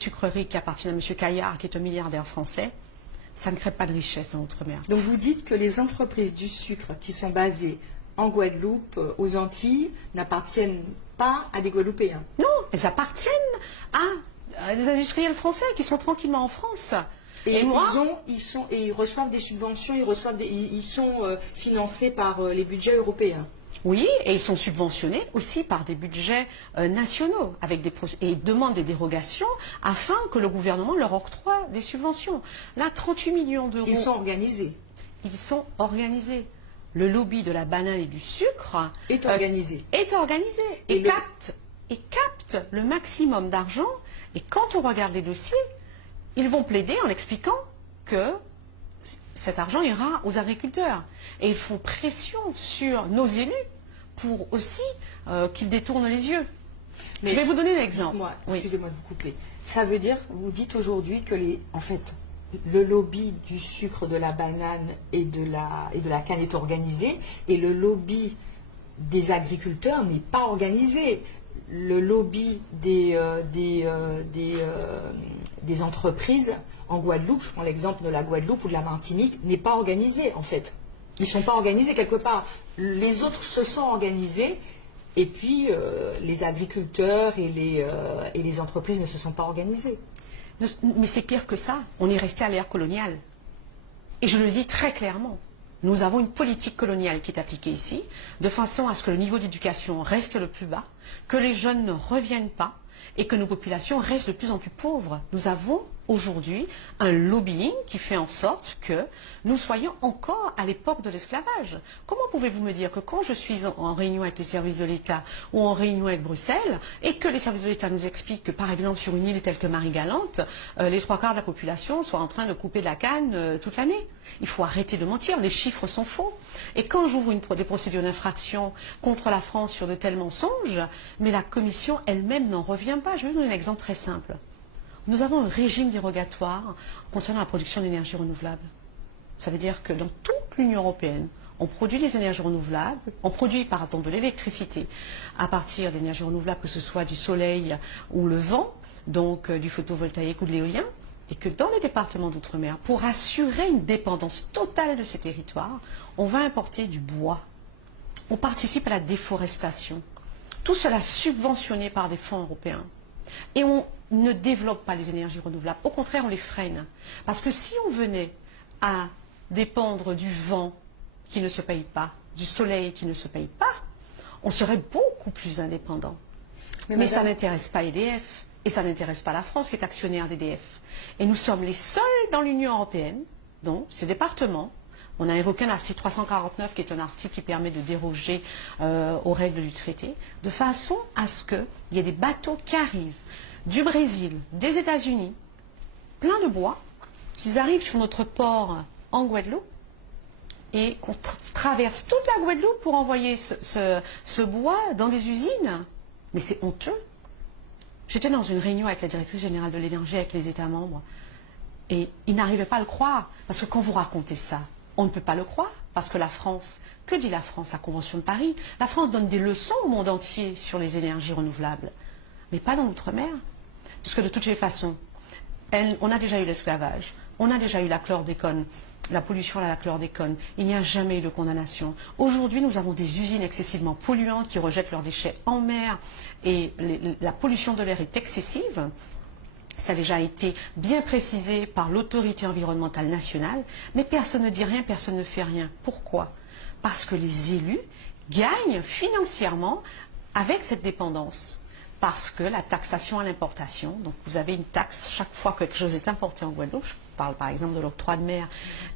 sucreries qui appartiennent à M. Caillard, qui est un milliardaire français, ça ne crée pas de richesse dans l'outre-mer. Donc vous dites que les entreprises du sucre qui sont basées en Guadeloupe, aux Antilles, n'appartiennent pas à des Guadeloupéens? Non, elles appartiennent à des industriels français qui sont tranquillement en France. Et ils reçoivent des subventions, ils sont financés par les budgets européens. Oui, et ils sont subventionnés aussi par des budgets nationaux et ils demandent des dérogations afin que le gouvernement leur octroie des subventions. Là, 38 millions d'euros. Ils sont organisés. Ils sont organisés. Le lobby de la banane et du sucre est organisé. Et capte le maximum d'argent. Et quand on regarde les dossiers, ils vont plaider en expliquant que cet argent ira aux agriculteurs. Et ils font pression sur nos élus pour aussi qu'ils détournent les yeux. Mais je vais vous donner un exemple. Excusez-moi de vous couper. Ça veut dire, vous dites aujourd'hui que le lobby du sucre, de la banane et de la canne est organisé, et le lobby des agriculteurs n'est pas organisé. Le lobby des entreprises en Guadeloupe, je prends l'exemple de la Guadeloupe ou de la Martinique, n'est pas organisé en fait. Ils ne sont pas organisés quelque part. Les autres se sont organisés, et puis les agriculteurs et les entreprises ne se sont pas organisés. Mais c'est pire que ça. On est resté à l'ère coloniale. Et je le dis très clairement. Nous avons une politique coloniale qui est appliquée ici, de façon à ce que le niveau d'éducation reste le plus bas, que les jeunes ne reviennent pas et que nos populations restent de plus en plus pauvres. Nous avons aujourd'hui un lobbying qui fait en sorte que nous soyons encore à l'époque de l'esclavage. Comment pouvez-vous me dire que quand je suis en réunion avec les services de l'État ou en réunion avec Bruxelles et que les services de l'État nous expliquent que par exemple sur une île telle que Marie-Galante, les 3/4 de la population sont en train de couper de la canne toute l'année? Il faut arrêter de mentir, les chiffres sont faux. Et quand j'ouvre des procédures d'infraction contre la France sur de tels mensonges, mais la Commission elle-même n'en revient pas. Je vais vous donner un exemple très simple. Nous avons un régime dérogatoire concernant la production d'énergie renouvelable. Ça veut dire que dans toute l'Union européenne, on produit des énergies renouvelables, on produit de l'électricité à partir d'énergies renouvelables, que ce soit du soleil ou le vent, donc du photovoltaïque ou de l'éolien, et que dans les départements d'outre-mer, pour assurer une dépendance totale de ces territoires, on va importer du bois. On participe à la déforestation. Tout cela subventionné par des fonds européens. Et on ne développe pas les énergies renouvelables. Au contraire, on les freine. Parce que si on venait à dépendre du vent qui ne se paye pas, du soleil qui ne se paye pas, on serait beaucoup plus indépendant. Mais ça n'intéresse pas EDF. Et ça n'intéresse pas la France qui est actionnaire d'EDF. Et nous sommes les seuls dans l'Union européenne, donc ces départements. On a évoqué un article 349 qui est un article qui permet de déroger aux règles du traité, de façon à ce qu'il y ait des bateaux qui arrivent du Brésil, des États-Unis, plein de bois, qu'ils arrivent sur notre port en Guadeloupe et qu'on traverse toute la Guadeloupe pour envoyer ce bois dans des usines. Mais c'est honteux. J'étais dans une réunion avec la directrice générale de l'énergie, avec les États membres, et ils n'arrivaient pas à le croire, parce que quand vous racontez ça, on ne peut pas le croire, parce que la France, que dit la France? La Convention de Paris, la France donne des leçons au monde entier sur les énergies renouvelables, mais pas dans l'outre-mer, puisque de toutes les façons, on a déjà eu l'esclavage, on a déjà eu la chlordécone, la pollution à la chlordécone, il n'y a jamais eu de condamnation. Aujourd'hui, nous avons des usines excessivement polluantes qui rejettent leurs déchets en mer et la pollution de l'air est excessive. Ça a déjà été bien précisé par l'autorité environnementale nationale, mais personne ne dit rien, personne ne fait rien. Pourquoi? Parce que les élus gagnent financièrement avec cette dépendance. Parce que la taxation à l'importation, donc vous avez une taxe chaque fois que quelque chose est importé en Guadeloupe, je parle par exemple de l'octroi de mer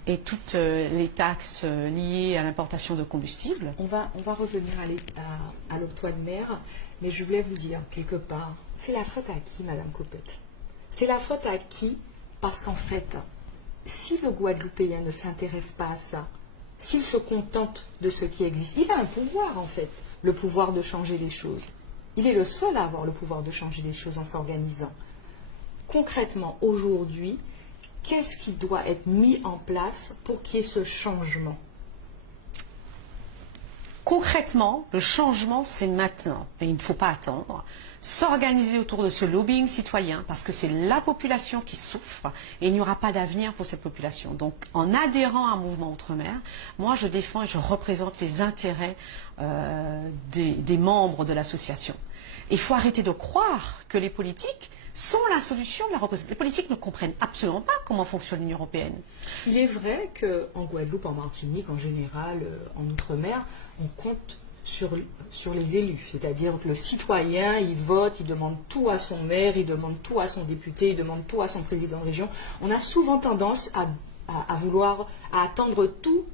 et toutes les taxes liées à l'importation de combustibles. On va revenir à l'octroi de mer, mais je voulais vous dire quelque part, c'est la faute à qui, Madame Copette? C'est la faute à qui? Parce qu'en fait, si le Guadeloupéen ne s'intéresse pas à ça, s'il se contente de ce qui existe, il a un pouvoir en fait, le pouvoir de changer les choses. Il est le seul à avoir le pouvoir de changer les choses en s'organisant. Concrètement, aujourd'hui, qu'est-ce qui doit être mis en place pour qu'il y ait ce changement? Concrètement, le changement, c'est maintenant. Et il ne faut pas attendre. s'organiser autour de ce lobbying citoyen, parce que c'est la population qui souffre et il n'y aura pas d'avenir pour cette population. Donc en adhérant à un mouvement Outre-mer, moi je défends et je représente les intérêts des membres de l'association. Il faut arrêter de croire que les politiques sont la solution de la représentation. Les politiques ne comprennent absolument pas comment fonctionne l'Union européenne. Il est vrai qu'en Guadeloupe, en Martinique, en général, en Outre-mer, on compte sur les élus. C'est-à-dire que le citoyen, il vote, il demande tout à son maire, il demande tout à son député, il demande tout à son président de région. On a souvent tendance à vouloir, à attendre tout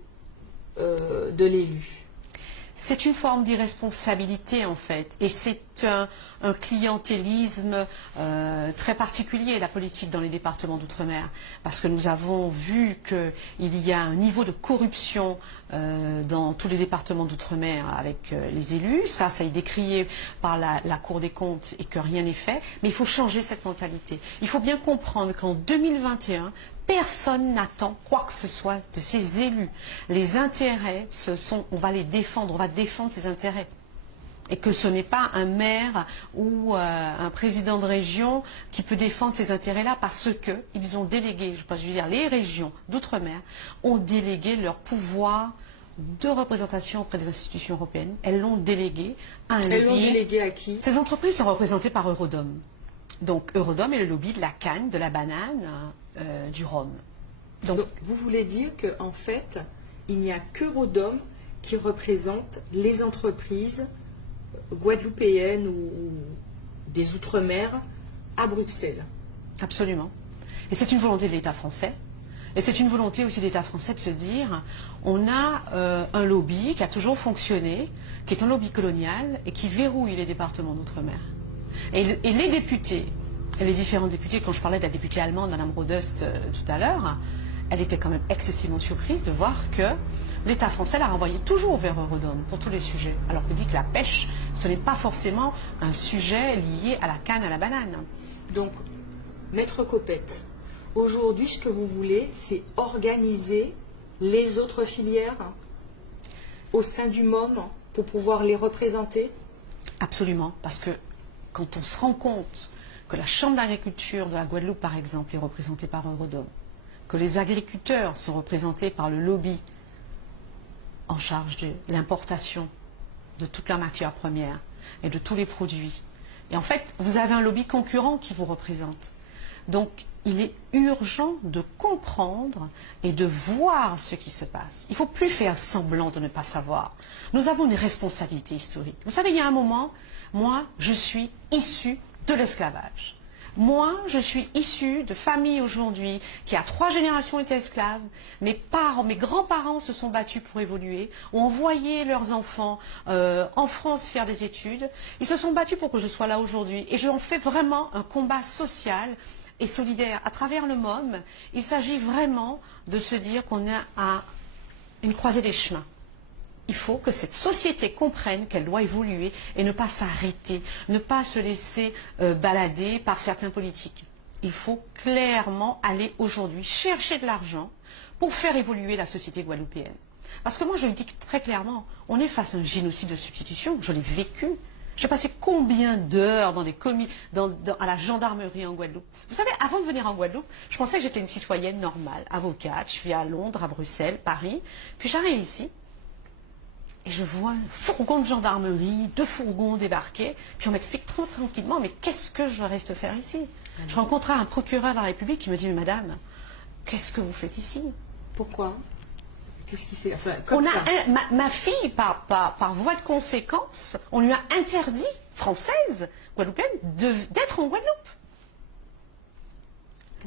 de l'élu. C'est une forme d'irresponsabilité en fait, et c'est un clientélisme très particulier, la politique dans les départements d'outre-mer, parce que nous avons vu qu'il y a un niveau de corruption dans tous les départements d'outre-mer avec les élus, ça est décrié par la Cour des comptes et que rien n'est fait, mais il faut changer cette mentalité. Il faut bien comprendre qu'en 2021, personne n'attend quoi que ce soit de ces élus. Les intérêts, on va les défendre, on va défendre ces intérêts. Et que ce n'est pas un maire ou un président de région qui peut défendre ces intérêts-là parce qu'ils ont délégué, je veux dire, les régions d'outre-mer ont délégué leur pouvoir de représentation auprès des institutions européennes. Elles l'ont délégué à un lobby. Elles l'ont délégué à qui? Ces entreprises sont représentées par Eurodom. Donc Eurodom est le lobby de la canne, de la banane, du rhum. Donc vous voulez dire qu'en fait, il n'y a qu'Eurodom qui représente les entreprises guadeloupéennes ou des Outre-mer à Bruxelles? Absolument. Et c'est une volonté de l'État français. Et c'est une volonté aussi de l'État français de se dire, on a un lobby qui a toujours fonctionné, qui est un lobby colonial et qui verrouille les départements d'outre-mer. Et les députés, et les différents députés, quand je parlais de la députée allemande, Madame Rodust, tout à l'heure, elle était quand même excessivement surprise de voir que l'État français l'a renvoyé toujours vers Eurodom pour tous les sujets. Alors qu'il dit que la pêche, ce n'est pas forcément un sujet lié à la canne, à la banane. Donc, Maître Copette, aujourd'hui, ce que vous voulez, c'est organiser les autres filières au sein du MOM pour pouvoir les représenter? Absolument, parce que quand on se rend compte que la Chambre d'agriculture de la Guadeloupe, par exemple, est représentée par Eurodom, que les agriculteurs sont représentés par le lobby en charge de l'importation de toute la matière première et de tous les produits. Et en fait, vous avez un lobby concurrent qui vous représente. Donc, il est urgent de comprendre et de voir ce qui se passe. Il ne faut plus faire semblant de ne pas savoir. Nous avons une responsabilité historique. Vous savez, il y a un moment, moi, je suis issue de l'esclavage. Moi, je suis issue de familles aujourd'hui qui, à 3 générations, étaient esclaves. Mes grands-parents se sont battus pour évoluer, ont envoyé leurs enfants en France faire des études. Ils se sont battus pour que je sois là aujourd'hui. Et je en fais vraiment un combat social et solidaire. À travers le MOM, il s'agit vraiment de se dire qu'on est à une croisée des chemins. Il faut que cette société comprenne qu'elle doit évoluer et ne pas s'arrêter, ne pas se laisser balader par certains politiques. Il faut clairement aller aujourd'hui chercher de l'argent pour faire évoluer la société guadeloupéenne. Parce que moi, je le dis très clairement, on est face à un génocide de substitution, je l'ai vécu. J'ai passé combien d'heures dans à la gendarmerie en Guadeloupe. Vous savez, avant de venir en Guadeloupe, je pensais que j'étais une citoyenne normale, avocate, je vis à Londres, à Bruxelles, Paris. Puis j'arrive ici, et je vois un fourgon de gendarmerie, 2 fourgons débarqués, puis on m'explique tranquillement, mais qu'est-ce que je reste faire ici? Je rencontre un procureur de la République qui me dit, mais madame, qu'est-ce que vous faites ici? Pourquoi? Qu'est-ce qui s'est... Enfin, ma fille, par voie de conséquence, on lui a interdit, française, guadeloupéenne, d'être en Guadeloupe.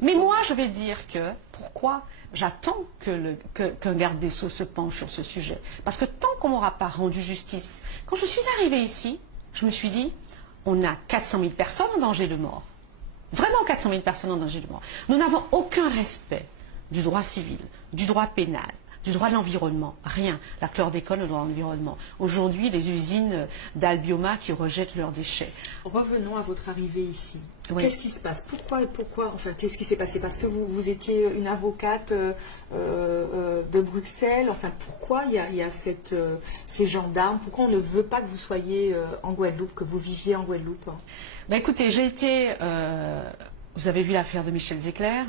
Mais moi, je vais dire que, pourquoi j'attends qu'un garde des Sceaux se penche sur ce sujet? Parce que tant qu'on n'aura pas rendu justice, quand je suis arrivée ici, je me suis dit, on a 400 000 personnes en danger de mort. Vraiment 400 000 personnes en danger de mort. Nous n'avons aucun respect du droit civil, du droit pénal, du droit de l'environnement. Rien. La chlordécone, le droit de l'environnement. Aujourd'hui, les usines d'Albioma qui rejettent leurs déchets. Revenons à votre arrivée ici. Oui. Qu'est-ce qui se passe? Pourquoi, enfin, qu'est-ce qui s'est passé? Parce que vous étiez une avocate de Bruxelles. Enfin, pourquoi il y a ces gendarmes? Pourquoi on ne veut pas que vous soyez en Guadeloupe, que vous viviez en Guadeloupe? Ben écoutez, j'ai été... vous avez vu l'affaire de Michel Zecler.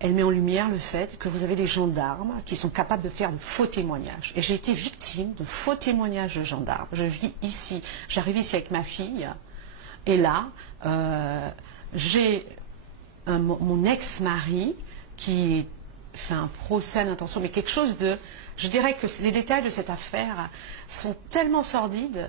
Elle met en lumière le fait que vous avez des gendarmes qui sont capables de faire de faux témoignages. Et j'ai été victime de faux témoignages de gendarmes. Je vis ici, j'arrive ici avec ma fille, et là, j'ai mon ex-mari qui fait un procès d'intention, mais quelque chose de... Je dirais que les détails de cette affaire sont tellement sordides.